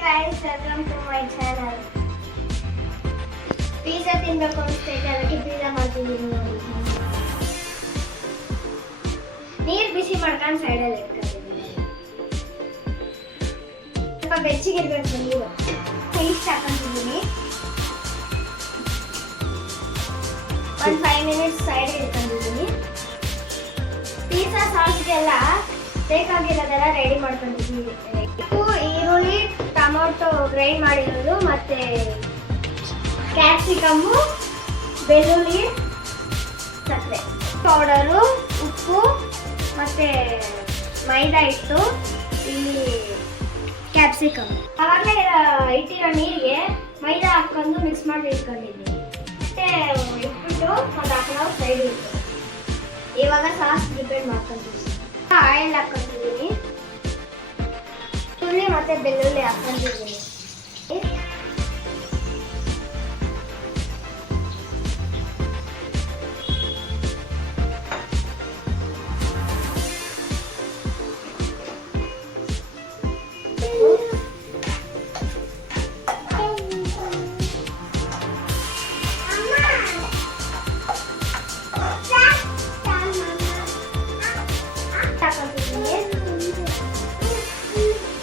guys, welcome to my channel. Pizza ತಿನ್ನಬೇಕು ಅನ್ಸ್ತೈತೆ, ಅದಕ್ಕೆ pizza ಮಾಡ್ತಿದ್ದೀನಿ ನೋಡಿ. ನೀರು ಬಿಸಿ ಮಾಡ್ಕೊಂಡು ಸೈಡಲ್ಲಿ ಇಟ್ಕೊಂಡಿದ್ದೀನಿ. ಸ್ವಲ್ಪ ಬೆಚ್ಚಗಿರ್ಬೇಕು ನೀರು. ಇಷ್ಟು ಹಾಕೊಂಡಿದ್ದೀನಿ. ಒಂದು 5 minutes ಸೈಡ್ ಇಟ್ಕೊಂಡಿದ್ದೀನಿ. ಪಿಜ್ಜಾ ಸಾಸ್ಗೆಲ್ಲ ಬೇಕಾಗಿರೋದೆಲ್ಲ ರೆಡಿ ಮಾಡ್ಕೊಂಡಿದ್ದೀನಿ. ಈರುಳ್ಳಿ, ಟೊಮೊಟೊ ಗ್ರೈಂಡ್ ಮಾಡಿರೋದು, ಮತ್ತೆ ಕ್ಯಾಪ್ಸಿಕಮ್ಮು, ಬೆಳ್ಳುಳ್ಳಿ, ಸಕ್ಕರೆ ಪೌಡರು, ಉಪ್ಪು, ಮತ್ತೆ ಮೈದಾ ಹಿಟ್ಟು, ಇಲ್ಲಿ ಕ್ಯಾಪ್ಸಿಕಮ್. ಆವಾಗಲೇ ಇಟ್ಟಿರೋ ನೀರಿಗೆ ಮೈದಾ ಹಾಕೊಂಡು ಮಿಕ್ಸ್ ಮಾಡಿ ಇಟ್ಕೊಂಡಿದ್ದೀನಿ. ಮತ್ತೆ ಇಟ್ಬಿಟ್ಟು ಒಂದು ಹಾಫ್ ಸೈಡ್ ಇಟ್ಟು ಇವಾಗ ಸಾಸ್ ಪ್ರಿಪೇರ್ ಮಾಡ್ಕೊಂಡಿದ್ದೀನಿ. ಆಯಿಲ್ ಹಾಕೊಂಡಿದ್ದೀನಿ, ಈರುಳ್ಳಿ ಮತ್ತೆ ಬೆಳ್ಳುಳ್ಳಿ ಹಾಕೊಂಡಿದ್ದೀನಿ.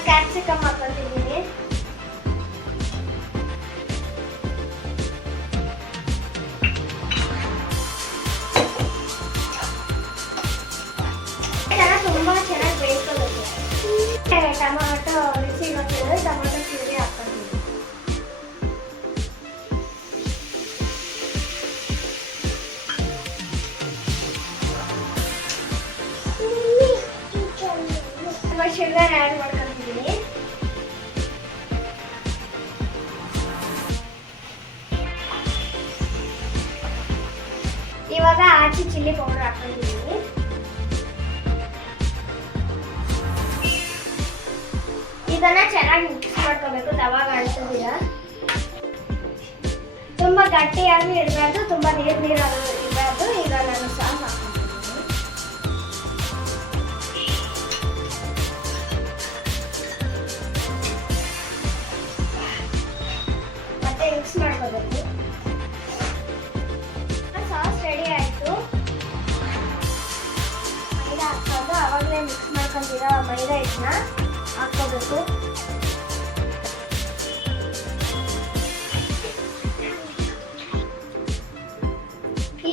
ಕ್ಯಾಪ್ಸಿಕಮ್ ಹಾಕೊಂಡಿದ್ದೀನಿ. ತುಂಬಾ ಚೆನ್ನಾಗಿ ಬೇಯಿಸ್ಕೋಬೇಕು. ಟೊಮಾಟೊ ರುಚಿ ಗೊತ್ತಿದ್ರೆ ಟೊಮಾಟೊ ಪ್ಯೂರಿ ಹಾಕೊಂಡಿದ್ದೀನಿ. ಶುಗರ್ ಆ್ಯಡ್ ಮಾಡ್ಕೊಂಡಿದ್ದೀನಿ. ಇವಾಗ ಆಚೆ ಚಿಲ್ಲಿ ಪೌಡರ್ ಹಾಕೊಂಡಿದ್ದೀನಿ. ಇದನ್ನ ಚೆನ್ನಾಗಿ ಮಿಕ್ಸ್ ಮಾಡ್ಕೋಬೇಕು. ತವಾಗ ಅಳಿಸೋದಿಲ್ಲ. ತುಂಬಾ ಗಟ್ಟಿಯಾಗಿ ಇರಬಾರ್ದು, ತುಂಬಾ ನೀರಾಗಿ ಇರಬಾರ್ದು. ಈಗ ನಾನು ಸಾಸ್ ಹಾಕ್ತೀನಿ. ಮಿಕ್ಸ್ ಮಾಡ್ಕೋಬೇಕು. ಸಾಸ್ ರೆಡಿ ಆಯಿತು. ಮೈದಾ ಹಾಕೋದು, ಆವಾಗಲೇ ಮಿಕ್ಸ್ ಮಾಡ್ಕೊಂಡಿರೋ ಮೈದಾ ಹಿಟ್ಟನ್ನ ಹಾಕ್ಕೋಬೇಕು.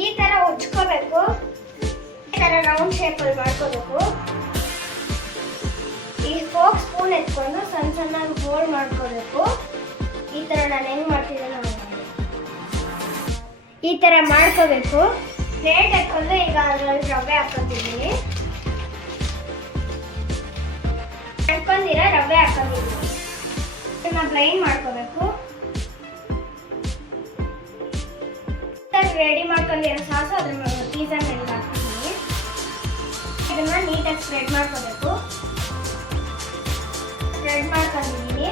ಈ ಥರ ಉಜ್ಕೋಬೇಕು. ಈ ಥರ ರೌಂಡ್ ಶೇಪಲ್ಲಿ ಮಾಡ್ಕೋಬೇಕು. ಈ ಫೋಕ್ ಸ್ಪೂನ್ ಎತ್ಕೊಂಡು ಸಣ್ಣ ಸಣ್ಣಗೆ ಹೋಲ್ ಮಾಡ್ಕೋಬೇಕು. ಈ ಥರ ನಾನು ಹೆಂಗೆ ಮಾಡ್ತಿದ್ದೇನೆ ಈ ಥರ ಮಾಡ್ಕೋಬೇಕು. ಪ್ಲೇಟ್ ಹಾಕೊಂಡು ಈಗ ಅದರಲ್ಲಿ ರವೆ ಹಾಕೊಂಡಿದ್ದೀನಿ. ಹಾಕೊಂಡಿರೋ ರವೆ ಹಾಕೊಂಡಿದ್ದೀನಿ. ಇದನ್ನ ಗ್ರೈಂಡ್ ಮಾಡ್ಕೋಬೇಕು. ರೆಡಿ ಮಾಡ್ಕೊಂಡಿರೋ ಸಾಸು ಅದ್ರ ಪಿಜ್ಜಾ ಮೇಲೆ ಹಾಕ್ತಿದ್ದೀನಿ. ಇದನ್ನ ನೀಟಾಗಿ ಸ್ಪ್ರೆಡ್ ಮಾಡ್ಕೋಬೇಕು. ಸ್ಪ್ರೆಡ್ ಮಾಡ್ಕೊಂಡಿದ್ದೀನಿ.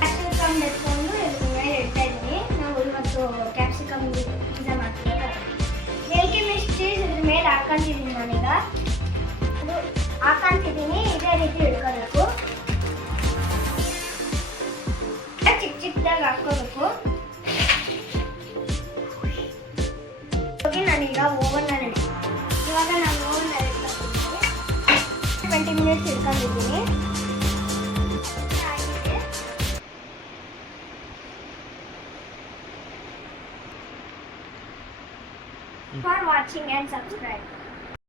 ಕ್ಯಾಪ್ಸಿಕಮ್ ಎತ್ಕೊಂಡು ಇದ್ರ ಮೇಲೆ ಇಡ್ತಾ ಇದ್ದೀನಿ. ನಾವು ಇವತ್ತು ಕ್ಯಾಪ್ಸಿಕಮ್ ಪಿಜ್ಜಾ ಮಾಡ್ತೀವಿ. ಮಿಲ್ಕಿ ಮಿಸ್ಟ್ ಚೀಸ್ ಇದ್ರ ಮೇಲೆ ಹಾಕೊಂತಿದ್ದೀನಿ. ನಾನೀಗ ಅದು ಹಾಕೊಂತಿದ್ದೀನಿ. ಇದೇ ರೀತಿ ಇಟ್ಕೋಬೇಕು. ಚಿಕ್ಕ ಚಿಕ್ಕದಾಗಿ ಹಾಕ್ಕೋಬೇಕು. ನಾನೀಗ ಓವನ್ನಲ್ಲಿ ಇವಾಗ ನಾನು ಓವನ್ನಲ್ಲಿ ಇಟ್ಕೊಂಡಿದ್ದೀನಿ. 20 minutes ಇಟ್ಕೊಂಡಿದ್ದೀನಿ. For watching and subscribe.